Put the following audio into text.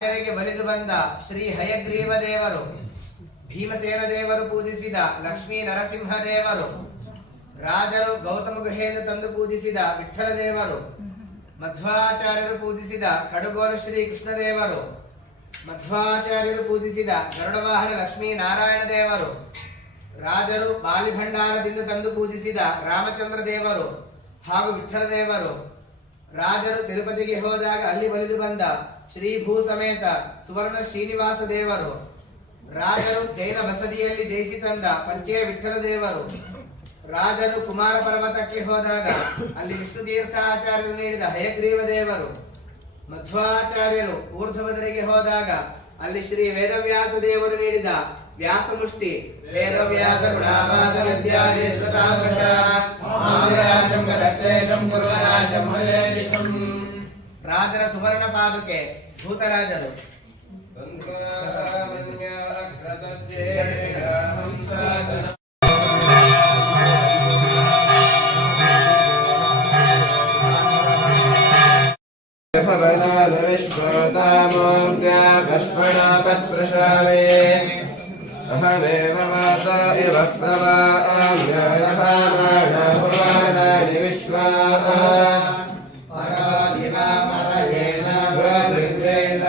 ಬಲಿದು ಬಂದ ಶ್ರೀ ಹಯಗ್ರೀವ ದೇವರು, ಭೀಮಸೇನ ದೇವರು ಪೂಜಿಸಿದ ಲಕ್ಷ್ಮೀ ನರಸಿಂಹ ದೇವರು, ರಾಜರು ಗೌತಮ ಗುಹೆಯನ್ನು ತಂದು ಪೂಜಿಸಿದ ವಿಠ್ಠಲ ದೇವರು, ಮಧ್ವಾಚಾರ್ಯರು ಪೂಜಿಸಿದ ಕಡುಗೋಲು ಶ್ರೀ ಕೃಷ್ಣ ದೇವರು, ಮಧ್ವಾಚಾರ್ಯರು ಪೂಜಿಸಿದ ಗರುಡ ವಾಹನ ಲಕ್ಷ್ಮೀ ನಾರಾಯಣ ದೇವರು, ರಾಜರು ಬಾಲಿಭಂಡಾರದಿಂದ ತಂದು ಪೂಜಿಸಿದ ರಾಮಚಂದ್ರ ದೇವರು ಹಾಗೂ ವಿಠ್ಠಲ ದೇವರು, ರಾಜರು ತಿರುಪತಿಗೆ ಹೋದಾಗ ಅಲ್ಲಿ ಬಲಿದು ಬಂದ ಶ್ರೀ ಭೂ ಸಮೇತ ಸುವರ್ಣ ಶ್ರೀನಿವಾಸ ದೇವರು, ರಾಜರು ಜೈನ ಬಸದಿಯಲ್ಲಿ ಜಯಿಸಿ ತಂದ ಪಂಚೆ ವಿಠ್ಠಲ ದೇವರು, ರಾಜರು ಕುಮಾರ ಪರ್ವತಕ್ಕೆ ಹೋದಾಗ ಅಲ್ಲಿ ವಿಷ್ಣು ತೀರ್ಥಾಚಾರ್ಯರು ನೀಡಿದ ಹಯಗ್ರೀವ ದೇವರು, ಮಧ್ವಾಚಾರ್ಯರು ಊರ್ಧ್ವದರಿಗೆ ಹೋದಾಗ ಅಲ್ಲಿ ಶ್ರೀ ವೇದವ್ಯಾಸ ದೇವರು ನೀಡಿದ ವ್ಯಾಸಮುಷ್ಟಿ ವೇದವ್ಯಾಸ ಗುಣಾವಾಸ ರಾಜರ ಸುವರ್ಣ ಪಾದುಕೆ ಭೂತರಾಜರು. अहमेव माता इव प्रवाम्ययभामाणभुवनानि विश्वा पराधिवा परयेन प्रवृद्धेन